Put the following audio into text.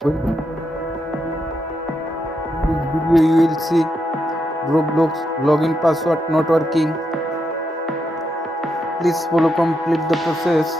Welcome to this video. You will see Roblox login password not working. Please follow complete the process.